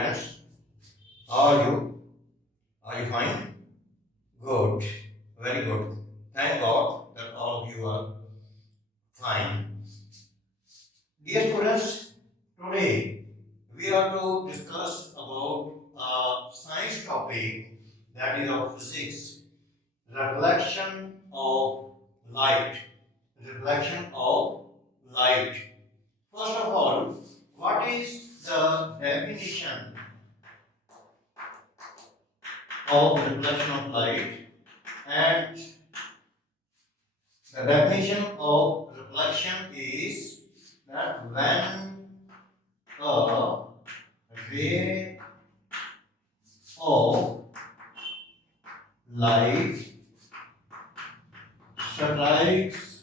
students. How are you? Are you fine? Good. Very good. Thank God that all of you are fine. Dear students, today we are to discuss about a science topic that is of physics. Reflection of light. Reflection of light. First of all, what is the definition of reflection of light? And the definition of reflection is that when a ray of light strikes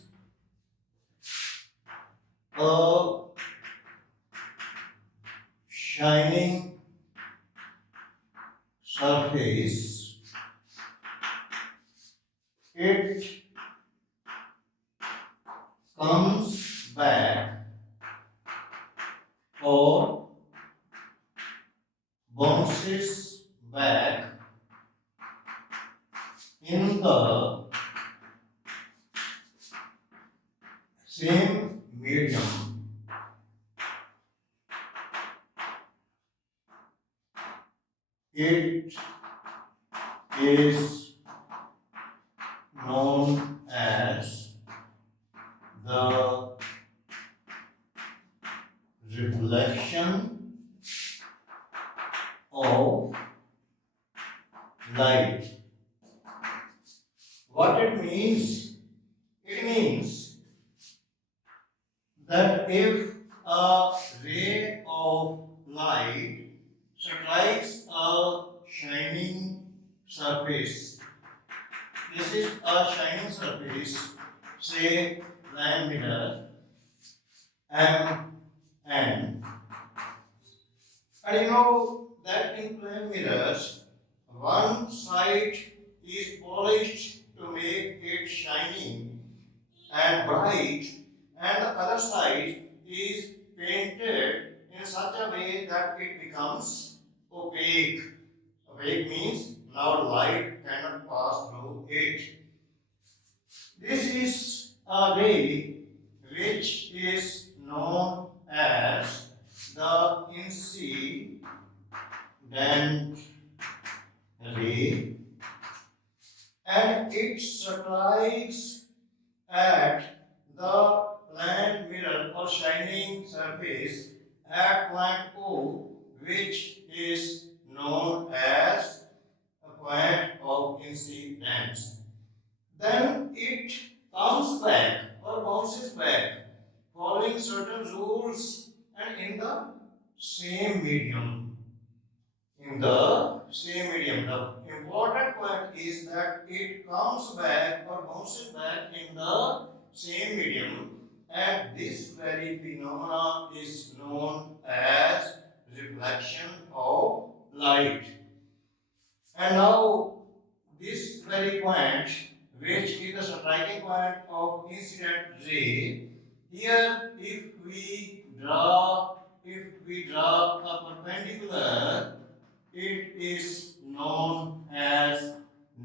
a shining surface, it comes back or bounces back in the same medium. It is known as the reflection of light. What it means? It means that if a ray of light strikes a shining surface, this is a shining surface, say line mirror M N, and you know that in plane mirrors, one side is polished to make it shining and bright, and the other side is painted in such a way that it becomes opaque. Opaque means now light cannot pass through it. This is a ray which is known as the incident ray, and it strikes at the plane mirror or shining surface at point O, which is known as a point of incidence. Then it comes back or bounces back following certain rules and in the same medium. In the same medium. The important point is that it comes back or bounces back in the same medium, and this very phenomena is known as reflection of light. And now this very point, which is the striking point of incident ray, here if we draw a perpendicular, it is known as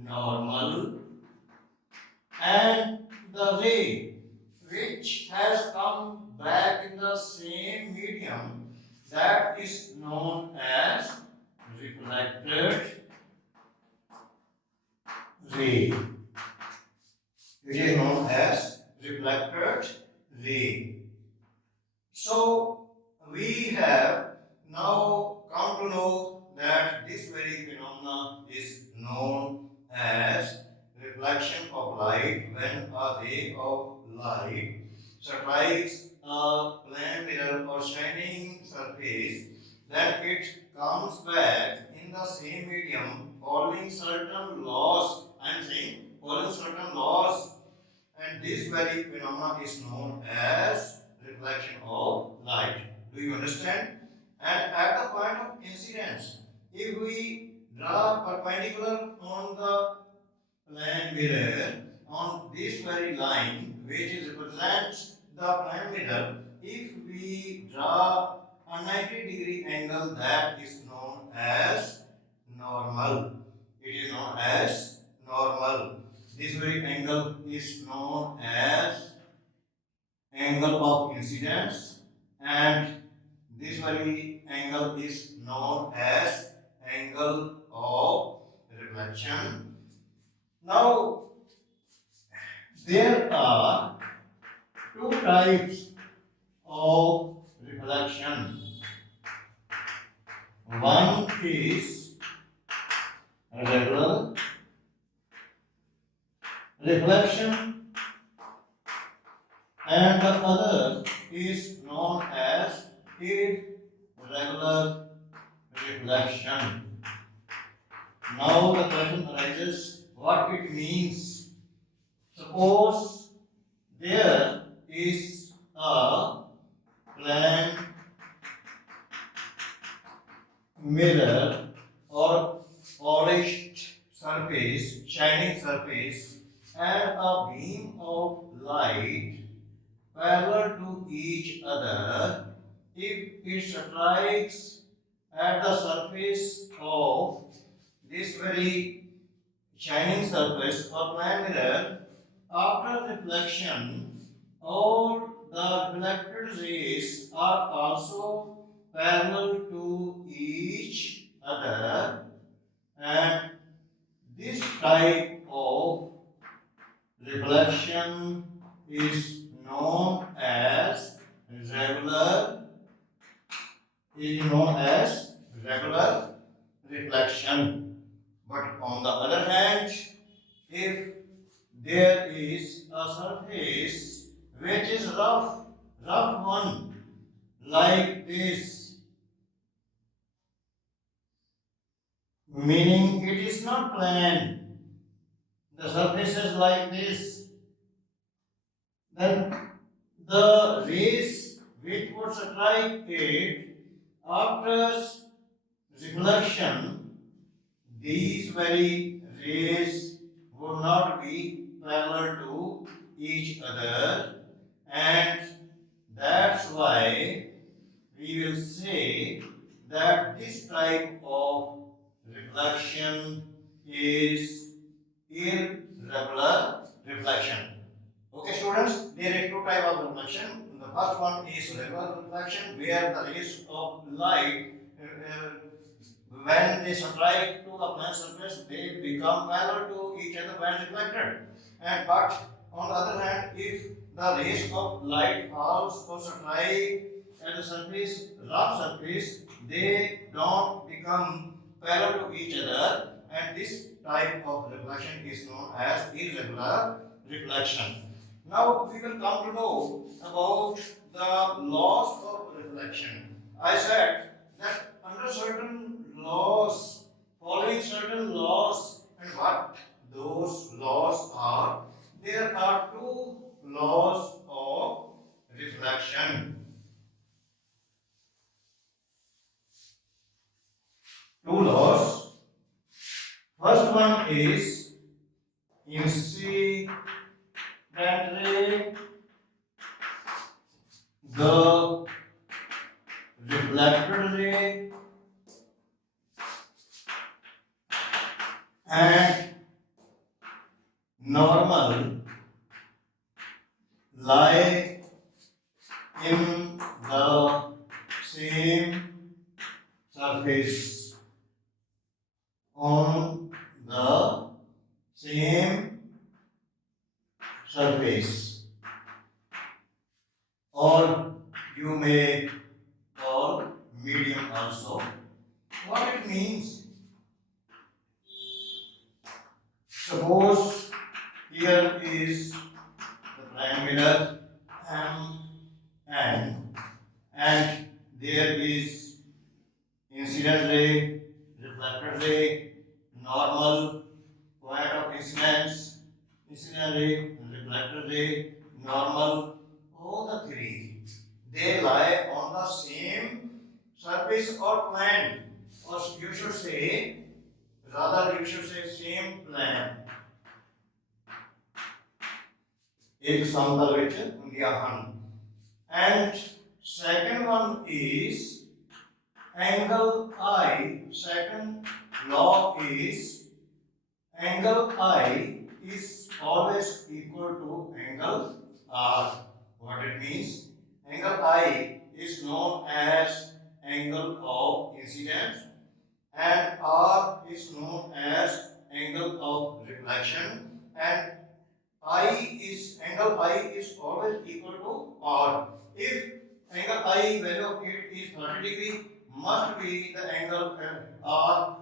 normal, and the ray which has come back in the same medium, that is known as reflected ray. It is known as reflected ray. So we have now come to know that this very phenomena is known as reflection of light. When a ray of light strikes a plane mirror or shining surface, then it comes back in the same medium following certain laws. I am saying following certain laws, and this very phenomena is known as reflection of light. Do you understand? And at the point of incidence, if we draw perpendicular on the plane mirror on this very line, which is represents the plane mirror, if we draw a 90-degree angle, that is known as normal. It is known as normal. This very angle is known as angle of incidence, and this very angle is known as angle of reflection. Now, there are two types of reflection. One is regular reflection, and the other is known as irregular reflection. Now the question arises what it means. Suppose there is a plane mirror or polished surface, shining surface, and a beam of light parallel to each other. If it strikes at the surface of this very shining surface or plane mirror, after reflection, all the reflected rays are also parallel to each other, and this type of reflection is known as regular regular reflection. But on the other hand, if there is a surface which is rough one, like this, meaning it is not plane, the surface is like this, then the rays which would strike it after reflection, these very rays would not be parallel to each other, and that's why we will say that this type of reflection is irregular reflection. Okay, students, there are two types of reflection. The first one is regular reflection, where the rays of light, when they strike to the plane surface, they become parallel to each other when reflected. And but on the other hand, if the rays of light falls or strike at the surface, rough surface, they don't become parallel to each other, and this type of reflection is known as irregular reflection. Now we will come to know about the laws of reflection. I said that under certain laws, following certain laws, and what those laws are, there are two laws of reflection. Two laws. First one is incident ray, the reflected ray, and normal lie in the same surface, on the same surface, or you may call medium also. What it means? Suppose here is the plane mirror M, and there is incident ray, reflected ray, normal, point of incidence, incident ray, reflected ray, normal, all the three, they lie on the same surface or plane, or you should say, rather you should say same plane. एक समतल ਵਿੱਚ ਹੁੰਦੀਆਂ ਹਨ, and second one is angle I, second law is angle I is always equal to angle R. What it means? Angle I is known as angle of incidence and R is known as angle of reflection, and angle I is always equal to R. If angle I value of it is 30 degree, must be the angle R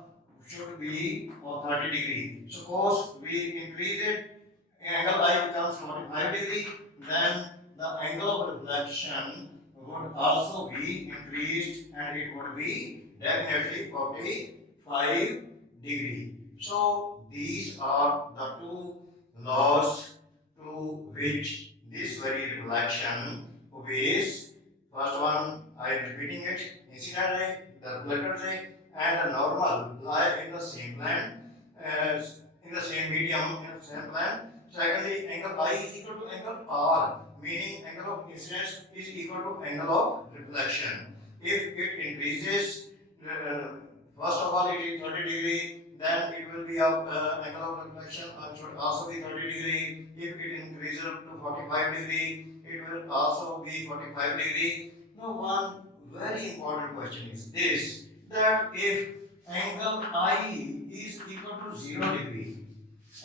should be of 30 degree. Suppose we increase it, angle I becomes 45 degree, then the angle of reflection would also be increased and it would be definitely 45 degree. So these are the two laws to which this very reflection obeys. First one, I am repeating it, incident ray, the reflected ray, and the normal lie in the same plane, as in the same medium, in the same plane. Secondly, angle I is equal to angle R, meaning angle of incidence is equal to angle of reflection. If it increases, first of all, it is 30 degree, then it will be of angle of reflection should also be 30 degree. If it increases to 45 degree, it will also be 45 degree. Now, one very important question is this, that if angle I is equal to 0 degree,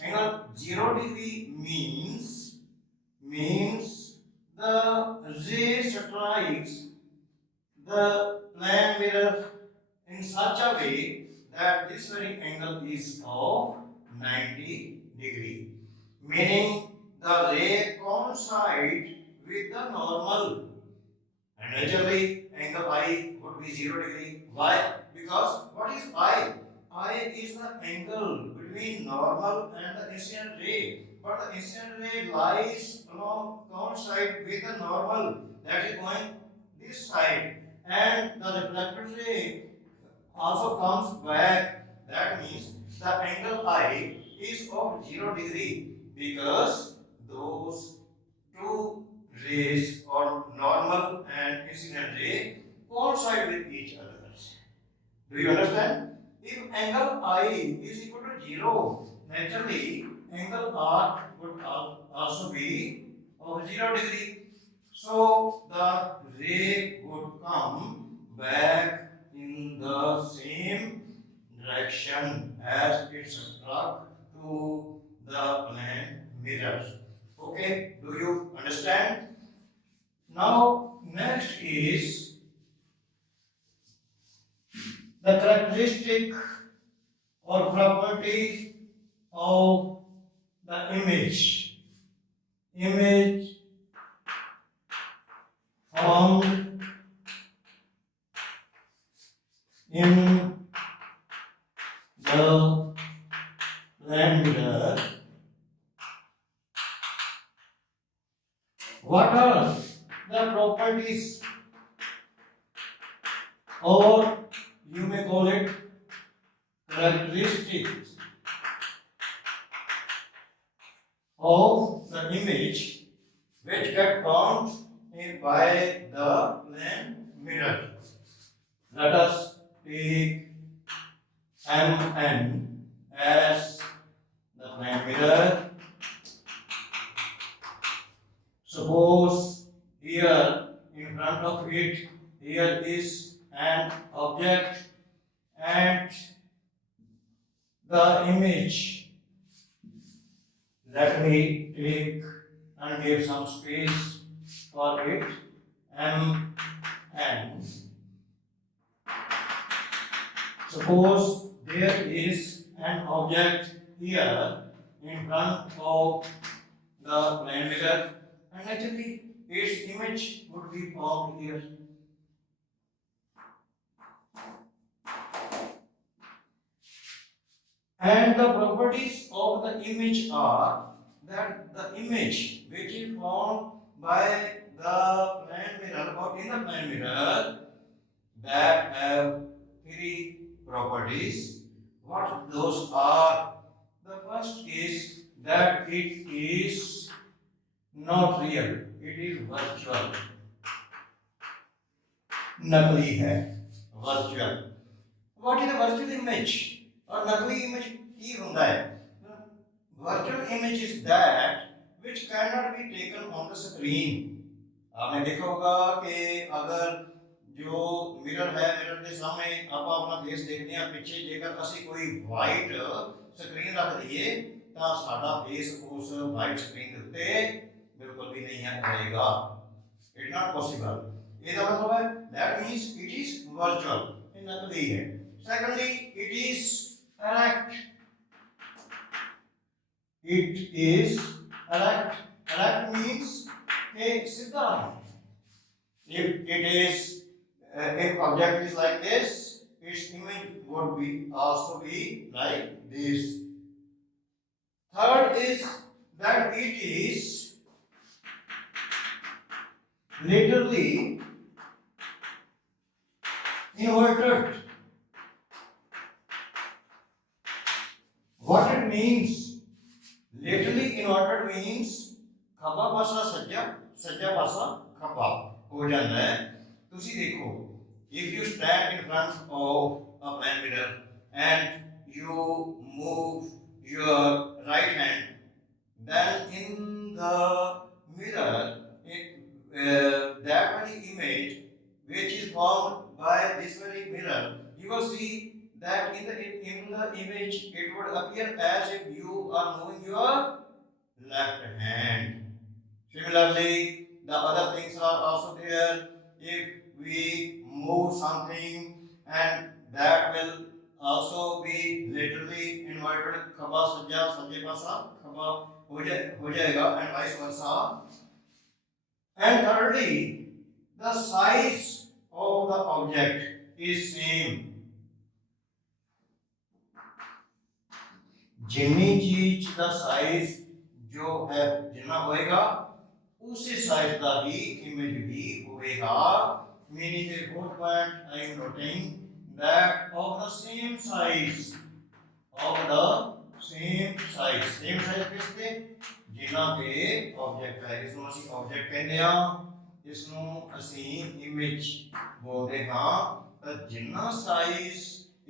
angle 0 degree means the ray strikes the plane mirror in such a way that this very angle is of 90 degree, meaning the ray coincides with the normal, and naturally angle I would be 0 degree. Why? Because what is I? I is the angle between normal and the incident ray. But the incident ray lies along coincide with the normal that is going this side, and the reflected ray also comes back. That means the angle I is of 0 degree because those two rays or normal and incident ray coincide with each other. Do you understand? If angle I is equal to 0, naturally angle R would also be of 0 degree. So the ray would come back in the same direction as it struck to the plane mirror. Okay, do you understand? Now, next is the characteristic or property of the image. Image found in the plane mirror. What are the properties, or you may call it characteristics of the image which get found in by the plane mirror? Let us take Mn as the plane mirror. Suppose here in front of it, here is an object and the image. Let me take and give some space for it. Mn. Suppose there is an object here in front of the plane mirror, and actually its image would be formed here. And the properties of the image are that the image which is formed by the plane mirror or in the plane mirror, that have three properties. What those are? The first is that it is not real, it is virtual. नकली है, virtual. What is a virtual image or नकली image की होता है? Virtual image is that which cannot be taken on the screen. आपने देखा होगा कि अगर जो मिरर है, मिरर के सामने आप अपना फेस देखते हैं, पीछे जेकर ਅਸੀਂ ਕੋਈ ਵਾਈਟ ਸਕਰੀਨ ਰੱਖ ਦਈਏ ਤਾਂ ਸਾਡਾ ਫੇਸ ਉਸ ਵਾਈਟ ਸਕਰੀਨ ਦੇ ਉੱਤੇ ਬਿਲਕੁਲ ਵੀ ਨਹੀਂ ਆਏਗਾ. It not possible. ਇਹਦਾ ਮਤਲਬ ਹੈ that means it is virtual. ਇਹ ਨਕਲੀ ਹੈ. Secondly, it is erect. It is erect. Erect means a सीधा. If it is if object is like this, its image would be also be like this. Third is that it is literally inverted. What it means? Literally inverted means ਖੱਬਾ ਪਾਸਾ ਸੱਜਾ, ਸੱਜਾ ਪਾਸਾ ਖੱਬਾ ਹੋ ਜਾਂਦਾ ਹੈ. ਤੁਸੀਂ ਦੇਖੋ, if you stand in front of a plan mirror and you move your right hand, then in the mirror that very image which is formed by this very mirror, you will see that in the image it would appear as if you are moving your left hand. Similarly, the other things are also there. If we move something and that will also be literally inverted, khaba sajja sajje pasa khaba ho jayega and vice versa. And thirdly, the size of the object is same. जितनी चीज का size जो है जितना होएगा उसी size का ही image भी होएगा. Meaning the fourth point I am noting that of the same size, same size किसके जिन्ना पे ऑब्जेक्ट है. इसमें ਅਸੀਂ ऑब्जेक्ट कहते हैं, इसमें ਅਸੀਂ इमेज बोलते हैं. तो जिन्ना साइज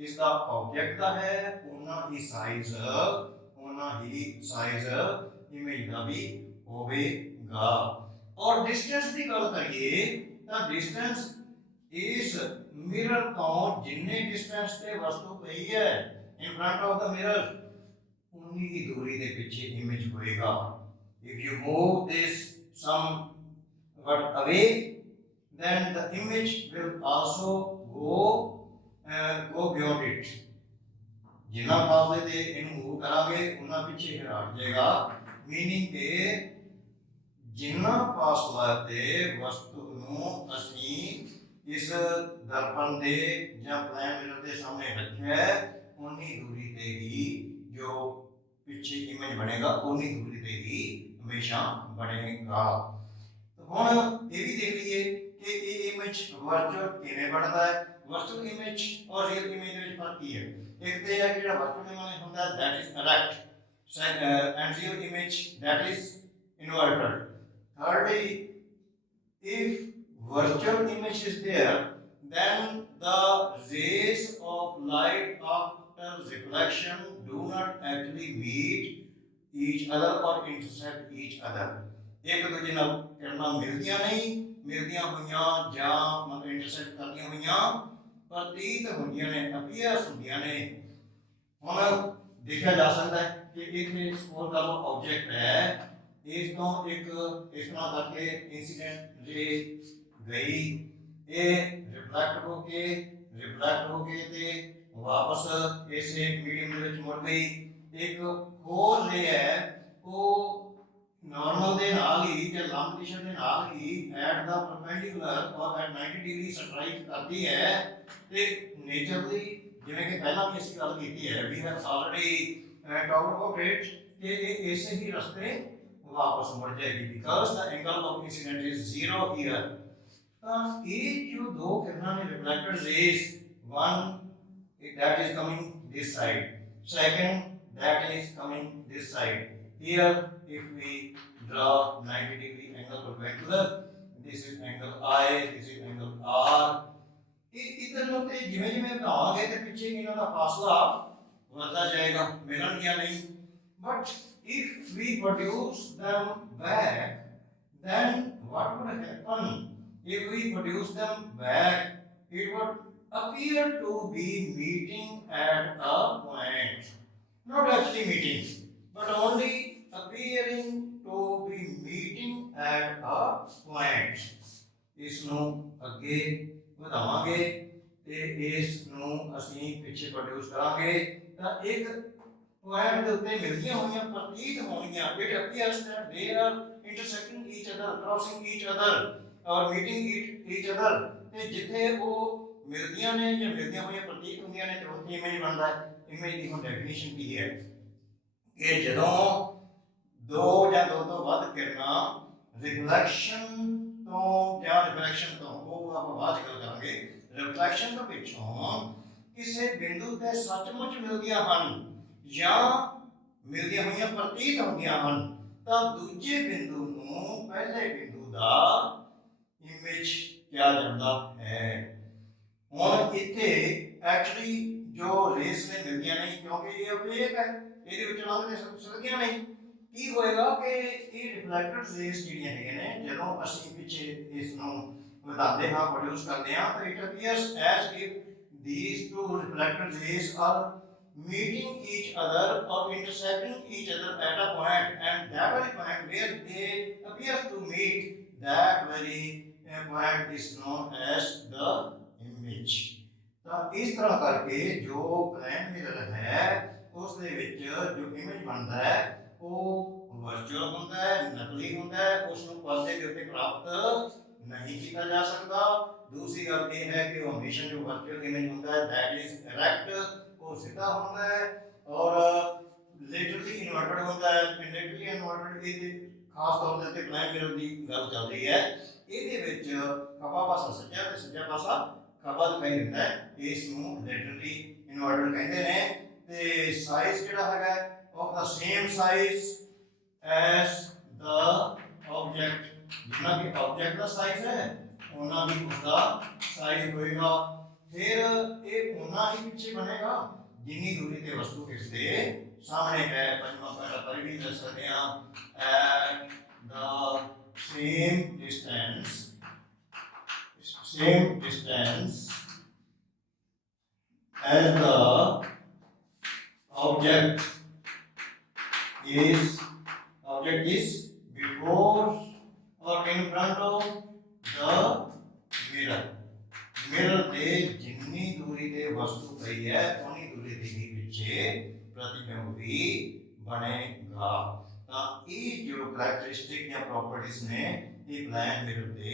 इसका ऑब्जेक्ट का है उतना ही साइज इमेज का भी होगा. और डिस्टेंस की गल करिए तो डिस्टेंस इस मिरर तो जिन्ने डिस्टेंस से वस्तु पई है in front of the mirror उन्नी ही दूरी के पीछे इमेज होएगा. If you move this somewhat away, then the image will also go beyond it. जिन्ना फासले ते इन्हू मूव करांगे उन्ना पीछे हट जाएगा. मीनिंग के जिन्ना फासला ते वस्तु ਨੂੰ ਅਸੀਂ ਇਸ ਦਰਪਣ ਦੇ ਜਾਂ ਪਲਾਨ ਮਿਰਰ ਦੇ ਸਾਹਮਣੇ ਰੱਖਿਆ ਉਨੀ ਦੂਰੀ ਤੇ ਹੀ ਜੋ ਪਿੱਛੇ ਇਮੇਜ ਬਣੇਗਾ ਉਨੀ ਦੂਰੀ ਤੇ ਹੀ ਹਮੇਸ਼ਾ ਬਣੇਗਾ. ਹੁਣ ਇਹ ਵੀ ਦੇਖ ਲਈਏ ਕਿ ਇਹ ਇਮੇਜ ਵਰਚੁਅਲ ਕਿਵੇਂ ਬਣਦਾ ਹੈ. ਵਰਚੁਅਲ ਇਮੇਜ ਔਰ ਰੀਅਲ ਇਮੇਜ ਵਿੱਚ ਫਰਕ ਕੀ ਹੈ? ਇੱਕ ਤੇ ਹੈ ਜਿਹੜਾ ਵਰਚੁਅਲ ਇਮੇਜ ਹੁੰਦਾ that is erect and real image that is inverted. Thirdly, if virtual image is there, then the rays of light after reflection do not actually meet each other or intersect each other. एक दूजे ਨਾਲ ਕਿਰਨਾਂ ਮਿਲਦੀਆਂ ਹੋਈਆਂ ਜਾਂ ਮਤਲਬ intersect ਕਰਦੀਆਂ ਹੋਈਆਂ ਪ੍ਰਤੀਤ ਹੁੰਦੀਆਂ ਨੇ, ਅਪੀਅਰਸ ਹੁੰਦੀਆਂ ਨੇ. ਹੁਣ ਦੇਖਿਆ ਜਾ ਸਕਦਾ ਹੈ ਕਿ ਇੱਥੇ ਸਪੋਜ਼ ਕਰ ਲਓ ਆਬਜੈਕਟ ਹੈ, ਇਸ ਤੋਂ ਇੱਕ ਇਸ ਤਰ੍ਹਾਂ ਕਰਕੇ ਇਨਸੀਡੈਂਟ ਰੇ ਗਈ, ਇਹ ਰਿਫਲੈਕਟ ਹੋ ਕੇ ਤੇ ਵਾਪਸ ਇਸੇ ਮੀਡੀਅਮ ਦੇ ਵਿੱਚ ਮੁੜ ਗਈ. ਇੱਕ ਹੋਰ ਰੇ ਹੈ ਉਹ ਨਾਰਮਲ ਦੇ ਨਾਲ ਹੀ ਜਾਂ ਲੰਬ ਦਿਸ਼ਾ ਦੇ ਨਾਲ ਹੀ ਐਟ ਦਾ ਪਰਪੈਂਡੀਕੂਲਰ ਔਰ ਐਟ 90 ਡਿਗਰੀ ਸਟ੍ਰਾਈਕ ਕਰਦੀ ਹੈ. ਤੇ ਨੇਚਰਲੀ ਜਿਵੇਂ ਕਿ ਪਹਿਲਾਂ ਵੀ ਅਸੀਂ ਗੱਲ ਕੀਤੀ ਹੈ, we have already talked about it, ਕਿ ਇਹ ਇਸੇ ਹੀ ਰਸਤੇ ਵਾਪਸ ਮੁੜ ਜਾਏਗੀ because the angle of incident is 0 here. ਤਾਂ ਇਹ ਜੋ ਦੋ ਕਿਰਨਾਂ ਨੇ reflected rays, one that is coming this side, second that is coming this side. Here if we draw 90 degree angle perpendicular, this is angle I, this is angle R. इधर ਨੂੰ ਤੇ ਜਿਵੇਂ ਜਿਵੇਂ ਵਧਾਵਾਂਗੇ ਤੇ ਪਿੱਛੇ ਇਹਨਾਂ ਦਾ ਫਾਸਲਾ ਵਧਦਾ ਜਾਏਗਾ, ਮਿਲਣਗੀਆਂ ਨਹੀਂ। But if we produce them back, then what would happen? If we produce them back, it would appear to be meeting at a point. Not actually meeting, but only appearing to be meeting at a point. ਇਸ ਨੂੰ ਅੱਗੇ ਵਧਾਵਾਂਗੇ ਤੇ ਇਸ ਨੂੰ ਅਸੀਂ ਪਿੱਛੇ produce ਕਰਾਂਗੇ ਤਾਂ ਇੱਕ ਪੁਆਇੰਟ ਦੇ ਉੱਤੇ ਮਿਲਦੀਆਂ ਹੋਈਆਂ ਪ੍ਰਤੀਤ ਹੋਣਗੀਆਂ। It appears that they are intersecting each other, crossing each other or meeting each other. ਤੇ ਜਿੱਥੇ ਉਹ ਮਿਲਦੀਆਂ ਨੇ ਜਾਂ ਮਿਲਦੀਆਂ ਹੋਈਆਂ ਪ੍ਰਤੀਤ ਹੁੰਦੀਆਂ ਨੇ ਤੇ ਉੱਥੇ ਇਮੇਜ ਬਣਦਾ ਹੈ। ਇਮੇਜ ਦੀ ਹੁਣ ਡੈਫੀਨੇਸ਼ਨ ਕੀ ਹੈ ਕਿ ਜਦੋਂ ਦੋ ਜਾਂ ਦੋ ਤੋਂ ਵੱਧ ਕਿਰਨਾਂ ਰਿਫਲੈਕਸ਼ਨ ਤੋਂ ਜਾਂ ਰਿਫਲੈਕਸ਼ਨ ਤੋਂ, ਉਹ ਆਪਾਂ ਬਾਅਦ ਚ ਗੱਲ ਕਰਾਂਗੇ, ਰਿਫਲੈਕਸ਼ਨ ਤੋਂ ਪਿੱਛੋਂ ਕਿਸੇ ਬਿੰਦੂ ਤੇ ਸੱਚਮੁੱਚ ਮਿਲਦੀਆਂ ਹਨ ਜਾਂ ਮਿਲਦੀਆਂ ਹੋਈਆਂ ਪ੍ਰਤੀਤ ਹੁੰਦੀਆਂ ਹਨ ਤਾਂ ਦੂਜੇ ਬਿੰਦੂ ਨੂੰ ਪਹਿਲੇ ਬਿੰਦੂ ਦਾ ਇਮੇਜ ਕਿਹਾ ਜਾਂਦਾ ਹੈ। ਹੁਣ ਇੱਥੇ ਐਕਚੁਅਲੀ ਜੋ ਰੇਸ ਨੇ ਮਿਲਦੀਆਂ ਨਹੀਂ ਕਿਉਂਕਿ ਇਹ ਅਪੇਕ ਹੈ, ਇਹਦੇ ਵਿੱਚ ਲੰਘਦੇ ਸਕਦੀਆਂ ਨਹੀਂ। ਕੀ ਹੋਏਗਾ ਕਿ ਇਹ ਰਿਫਲੈਕਟਡ ਰੇਸ ਜਿਹੜੀਆਂ ਹੈਗੀਆਂ ਨੇ ਜਦੋਂ ਅਸੀਂ ਪਿੱਛੇ ਇਸ ਨੂੰ ਵਧਾਉਂਦੇ ਹਾਂ, ਪ੍ਰੋਡਿਊਸ ਕਰਦੇ ਹਾਂ ਤਾਂ it appears as if these two reflected rays are meeting each other or intersecting each other at a point, and that very point where they appear to meet, that very point is known as the image। ਤਾਂ ਇਸ ਤਰ੍ਹਾਂ ਕਰਕੇ ਜੋ plan mirror ਹੈ ਉਸ ਦੇ ਵਿੱਚ ਜੋ ਇਮੇਜ ਬਣਦਾ ਹੈ ਉਹ ਵਰਚੁਅਲ ਹੁੰਦਾ ਹੈ, ਨਕਲੀ ਹੁੰਦਾ ਹੈ, ਉਸ ਨੂੰ ਪਰਦੇ ਦੇ ਉੱਤੇ ਪ੍ਰਾਪਤ ਨਹੀਂ ਕੀਤਾ ਜਾ ਸਕਦਾ। ਦੂਸਰੀ ਗੱਲ ਇਹ ਹੈ ਕਿ ਉਹ ਹਮੇਸ਼ਾ ਜੋ ਵਰਚੁਅਲ ਇਮੇਜ ਹੁੰਦਾ ਹੈ ਦੈਟ ਇਜ਼ ਡਾਇਰੈਕਟ, ਉਹ ਸਿੱਧਾ ਹੁੰਦਾ ਹੈ ਔਰ ਲਿਟਰਲੀ ਇਨਵਰਟਡ ਹੁੰਦਾ ਹੈ। ਲਿਟਰਲੀ ਇਨਵਰਟਡ ਇਹਦੇ ਖਾਸ ਤੌਰ ਦੇ ਉੱਤੇ ਪਲੈਨ ਮਿਰਰ ਦੀ ਗੱਲ ਚੱਲ ਰਹੀ ਹੈ। ਇਹਦੇ ਵਿੱਚ ਖੱਬਾ ਪਾਸਾ ਸੱਜਾ ਤੇ ਸੱਜਾ ਪਾਸਾ ਖੱਬਾ ਦਿਖਾਈ ਦਿੰਦਾ ਹੈ, ਇਸ ਨੂੰ ਲਿਟਰਲੀ ਇਨਵਰਟਡ ਕਹਿੰਦੇ ਨੇ। ਤੇ ਸਾਈਜ਼ ਜਿਹੜਾ ਹੈਗਾ of the same size as the object, ਜਿੰਨਾ ਕਿ object ਦਾ ਸਾਈਜ਼ ਹੈ ਉਹਨਾਂ ਵੀ ਉਸਦਾ ਸਾਈਜ਼ ਹੋਏਗਾ। ਫਿਰ ਇਹ ਉਹਨਾਂ ਹੀ ਪਿੱਛੇ ਬਣੇਗਾ ਜਿੰਨੀ ਦੂਰੀ ਤੇ ਵਸਤੂ ਇਸ ਦੇ ਸਾਹਮਣੇ ਹੈ। ਪੰਜਵਾਂ ਪੈਰਾ ਪਰ ਵੀ ਦੱਸ ਸਕਦੇ ਹਾਂ at the same distance as the object is before or in front of the mirror। mirror ਦੇ ਜਿੰਨੀ ਦੂਰੀ ਤੇ ਵਸਤੂ ਪਈ ਹੈ ਉਨੀ ਦੂਰੀ ਦੇ ਹੀ ਪਿੱਛੇ ਪ੍ਰਤੀਬਿੰਬ ਵੀ ਬਣੇਗਾ। ਤਾਂ ਇਹ ਜੋ ਕਰੈਕਟਰਿਸਟਿਕ ਜਾਂ ਪ੍ਰੋਪਰਟੀਜ਼ ਨੇ ਇਹ ਪਲੈਨ ਮਿਰਰ ਦੇ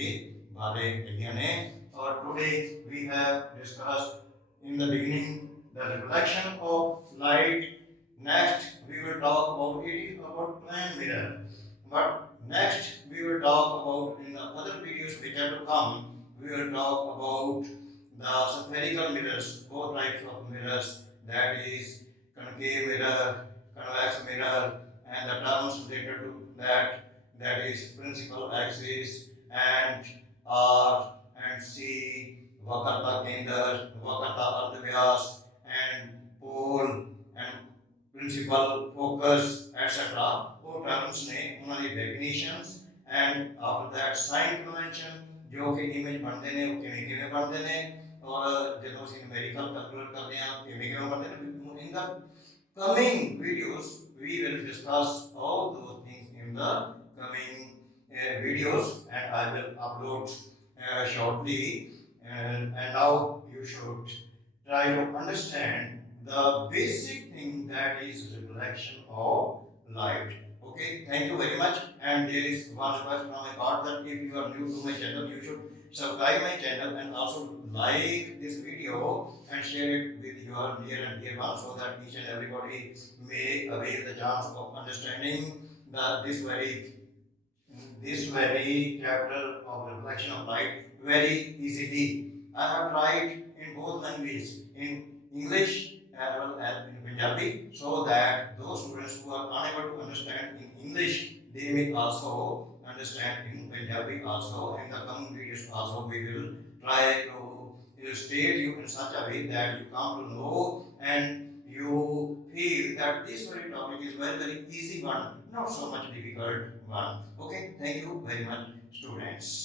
ਬਾਰੇ ਹੈਗੀਆਂ ਨੇ। ਔਰ today we have discussed in the beginning the reflection of light। Next we will talk about plane mirror, but next we will talk about in the other videos which are to come, we will talk about the spherical mirrors, both types of mirrors, that is concave mirror, convex mirror, and the terms related to that, that is principal axis and R and C, वक्रता केंद्र, वक्रता अर्धव्यास and pole and principal focus etc। वो terms ने उन्होंने definitions and after that sign convention जो कि image बनते ने वो किमें बनते ने और जब उसे numerical calculate करते हैं किमें बनते ने। in the coming videos we will discuss all those things in the coming videos and I will upload shortly, and now you should try to understand the basic thing that is reflection of light। Okay, thank you very much, and there is one request from my part that if you are new to my channel you should subscribe my channel and also like this video and share it with your near and dear ones so that each and everybody may avail the chance of understanding this very chapter of reflection of light very easily। I have tried in both languages, in English as well as in Punjabi, so that those students who are unable to understand in English, they may also understand in Punjabi also. In the coming videos also we will try to illustrate you in such a way that you come to know and you feel that this very topic is very easy one, not so much difficult one. Okay, thank you very much, students.